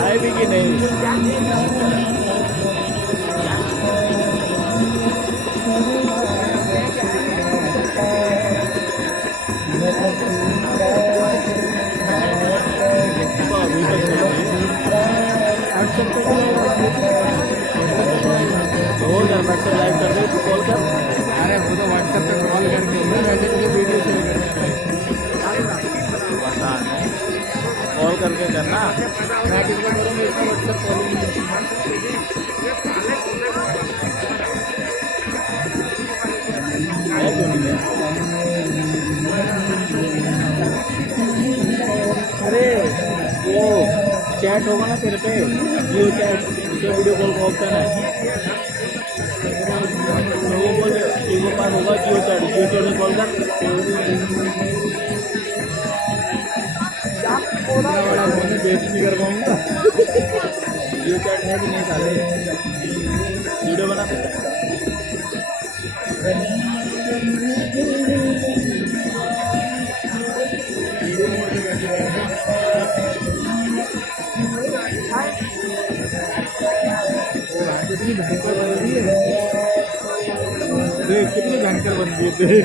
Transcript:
आए भी कि नहीं हो कर व्हाट्सएप लाइव कर दे, तू कॉल कर। अरे वो तो व्हाट्सएप पे कॉल करके वैसे मुझे वीडियो शेयर करना पता नहीं, कॉल करके करना। मैं किसको करूँगा इसका व्हाट्सएप कॉल है क्यों नहीं है? अरे वो चैट होगा ना तेरे पे, जियो चैट, उसमें वीडियो कॉल का ऑप्शन है। तो वो बोल एक पास होगा जियो चैट में कॉल कर। बड़ा फोन बेइज्जती कर पाऊंगा। जियो चैट है कि नहीं साले, वीडियो बना कितनी भयंकर बन रही है, देख कितनी भयंकर बन रही है। देख